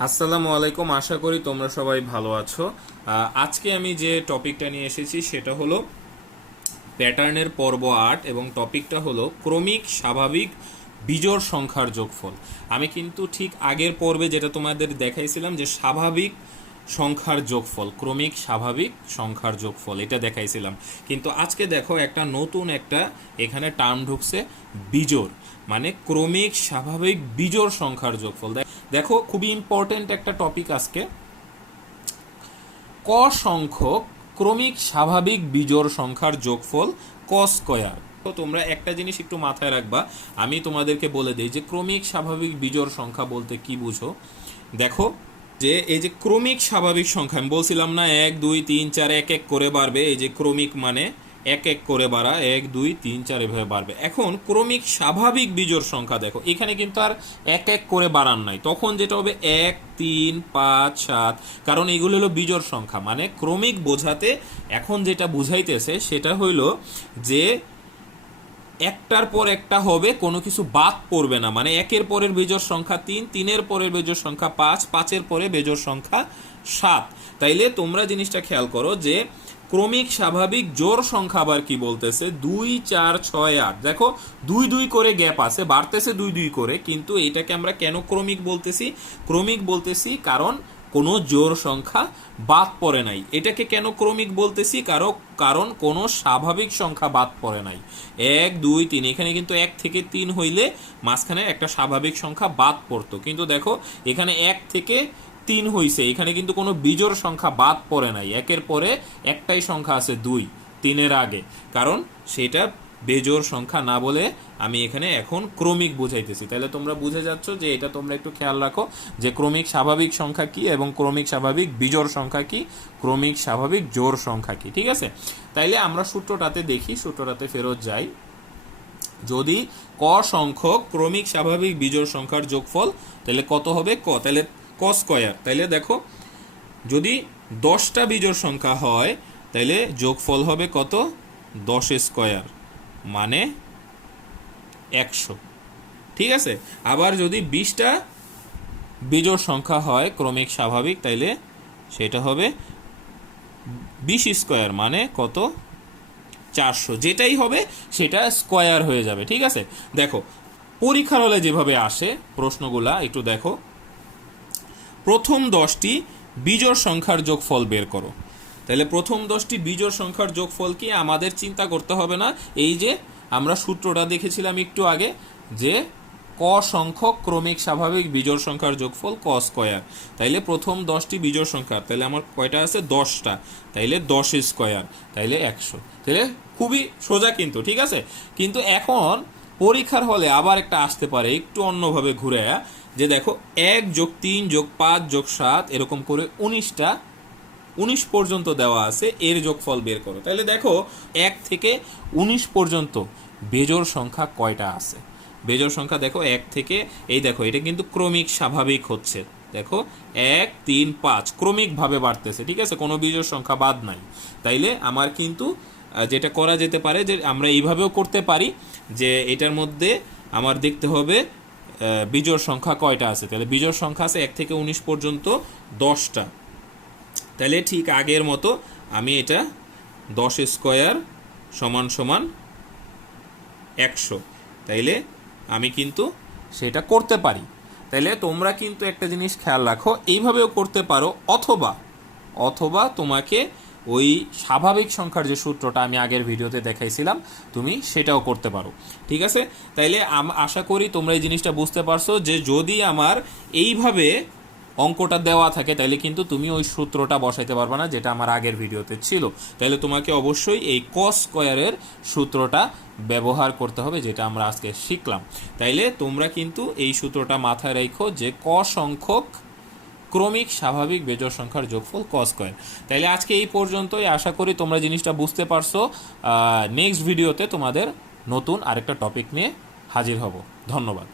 আসসালামু আলাইকুম, আশা করি তোমরা সবাই ভালো আছো। আজকে আমি যে টপিকটা নিয়ে এসেছি সেটা হলো প্যাটার্নের পর্ব ৮ এবং টপিকটা হলো ক্রমিক স্বাভাবিক বিজোড় সংখ্যার যোগফল। আমি কিন্তু ঠিক আগের পর্বে যেটা তোমাদের দেখাইছিলাম যে স্বাভাবিক সংখ্যার যোগফল, ক্রমিক স্বাভাবিক সংখ্যার যোগফল এটা দেখাইছিলাম, কিন্তু আজকে দেখো একটা নতুন একটা এখানে টার্ম ঢুকছে, বিজোড়, মানে ক্রমিক স্বাভাবিক বিজোড় সংখ্যার যোগফল। দেখো খুবই ইম্পর্টেন্ট একটা টপিক আজকে, ক সংখ্যক ক্রমিক স্বাভাবিক বিজোড় সংখ্যার যোগফল ক স্কয়ার। তো তোমরা একটা জিনিস একটু মাথায় রাখবা, আমি তোমাদেরকে বলে দিই যে ক্রমিক স্বাভাবিক বিজোড় সংখ্যা বলতে কি বুঝো। দেখো যে এই যে ক্রমিক স্বাভাবিক সংখ্যা আমি বলছিলাম না 1 2 3 4 এক এক করে বাড়বে, এই যে ক্রমিক মানে এক এক করে বাড়া, 1 2 3 4 এভাবে বাড়বে। এখন ক্রমিক স্বাভাবিক বিজোড় সংখ্যা দেখো এখানে কিন্তু আর এক এক করে বাড়ান নাই, তখন যেটা হবে 1 3 5 7, কারণ এগুলো হলো বিজোড় সংখ্যা, মানে ক্রমিক বোঝাতে এখন যেটা বুঝাইতেছে সেটা হইল যে একটার পর একটা হবে, কোনো কিছু বাদ পড়বে না, মানে একের পরের বেজোড় সংখ্যা 3, 3-এর পরের বেজোড় সংখ্যা 5, 5-এর পরে বেজোড় সংখ্যা 7। তাইলে তোমরা জিনিসটা খেয়াল করো যে ক্রমিক স্বাভাবিক জোড় সংখ্যা আবার কি বলতেছে 2 4 6 8। দেখো 2 2 করে গ্যাপ আছে, বাড়তেছে 2 2 করে, কিন্তু এটাকে আমরা কেন ক্রমিক বলতেছি? ক্রমিক বলতেছি কারণ কোনো জোড় সংখ্যা বাদ পড়ে নাই। এটাকে কেন ক্রমিক বলতেছি? কারণ কোনো স্বাভাবিক সংখ্যা বাদ পড়ে নাই। 1 2 3, এখানে কিন্তু 1 থেকে 3 হইলে মাঝখানে একটা স্বাভাবিক সংখ্যা বাদ পড়তো, কিন্তু দেখো এখানে 1 থেকে 3 হইছে, এখানে কিন্তু কোনো বিজোড় সংখ্যা বাদ পড়ে নাই। একের পরে একটাই সংখ্যা আছে 2, 3-এর আগে, কারণ সেটা বেজোড় সংখ্যা না বলে আমি এখানে এখন ক্রমিক বুঝাইতেছি। তাহলে তোমরা বুঝে যাচ্ছ যে এটা তোমরা একটু খেয়াল রাখো যে ক্রমিক স্বাভাবিক সংখ্যা কি এবং ক্রমিক স্বাভাবিক বিজোড় সংখ্যা কি, ক্রমিক স্বাভাবিক জোড় সংখ্যা কি। ঠিক আছে, তাইলে আমরা সূত্রটাতে দেখি, সূত্রটাতে ফেরত যাই। যদি ক সংখ্যক ক্রমিক স্বাভাবিক বিজোড় সংখ্যার যোগফল, তাহলে কত হবে? ক, তাহলে ক স্কয়ার। তাইলে দেখো যদি 10টা বিজোড় সংখ্যা হয় তাহলে যোগফল হবে কত? 10 স্কয়ার, মানে 100। ঠিক আছে, আবার যদি 20টা বিজোড় সংখ্যা হয় ক্রমিক স্বাভাবিক, তাইলে সেটা হবে 20 স্কয়ার, মানে কত? 400। যেটাই হবে সেটা স্কয়ার হয়ে যাবে। ঠিক আছে, দেখো পরীক্ষার হলে যেভাবে আসে প্রশ্নগুলা একটু দেখো। প্রথম 10টি বিজোড় সংখ্যার যোগফল বের করো। তাহলে প্রথম 10টি বিজোড় সংখ্যার যোগফল কি আমাদের চিন্তা করতে হবে না, এই যে আমরা সূত্রটা দেখেছিলাম একটু আগে যে ক সংখ্যক ক্রমিক স্বাভাবিক বিজোড় সংখ্যার যোগফল ক স্কয়ার। তাইলে প্রথম 10টি বিজোড় সংখ্যা, তাহলে আমার কয়টা আছে? 10টা, তাইলে 10 স্কয়ার, তাইলে 100। তাহলে খুবই সোজা কিন্তু, ঠিক আছে। কিন্তু এখন পরীক্ষার হলে আবার একটা আসতে পারে একটু অন্যভাবে ঘুরে, যে দেখো 1 + 3 + 5 + 7 এরকম করে 19 পর্যন্ত দেওয়া আছে, এর যোগফল বের করো। তাহলে দেখো 1 থেকে 19 পর্যন্ত বেজোড় সংখ্যা কয়টা আছে? বেজোড় সংখ্যা দেখো 1 থেকে, এই দেখো এটা কিন্তু ক্রমিক স্বাভাবিক হচ্ছে, দেখো 1 3 5 ক্রমিকভাবে বাড়তেছে, ঠিক আছে, কোনো বিজোড় সংখ্যা বাদ নাই। তাইলে আমার কিন্তু যেটা করা যেতে পারে যে আমরা এইভাবেও করতে পারি যে এটার মধ্যে আমার দেখতে হবে বিজোড় সংখ্যা কয়টা আছে। তাহলে বিজোড় সংখ্যা আছে 1 থেকে 19 পর্যন্ত 10টা। তাহলে ঠিক আগের মতো আমি এটা 10 স্কয়ার সমান সমান 100, তাইলে আমি কিন্তু সেটা করতে পারি। তাইলে তোমরা কিন্তু একটা জিনিস খেয়াল রাখো, এইভাবেও করতে পারো, অথবা তোমাকে ওই স্বাভাবিক সংখ্যার যে সূত্রটা আমি আগের ভিডিওতে দেখাইছিলাম তুমি সেটাও করতে পারো। ঠিক আছে, তাইলে আশা করি তোমরা এই জিনিসটা বুঝতে পারছো যে যদি আমার এইভাবে অঙ্কটা দেওয়া থাকে তাহলে কিন্তু তুমি ওই সূত্রটা বসাইতে পারবে না যেটা আমার আগের ভিডিওতে ছিল। তাহলে তোমাকে অবশ্যই এই কস স্কয়ারের সূত্রটা ব্যবহার করতে হবে, যেটা আমরা আজকে শিখলাম। তাইলে তোমরা কিন্তু এই সূত্রটা মাথায় রাখো যে ক সংখ্যক ক্রমিক স্বাভাবিক বেজোড় সংখ্যার যোগফল ক স্কয়ার। তাইলে আজকে এই পর্যন্তই, আশা করি তোমরা জিনিসটা বুঝতে পারছো। নেক্সট ভিডিওতে তোমাদের নতুন আরেকটা টপিক নিয়ে হাজির হব। ধন্যবাদ।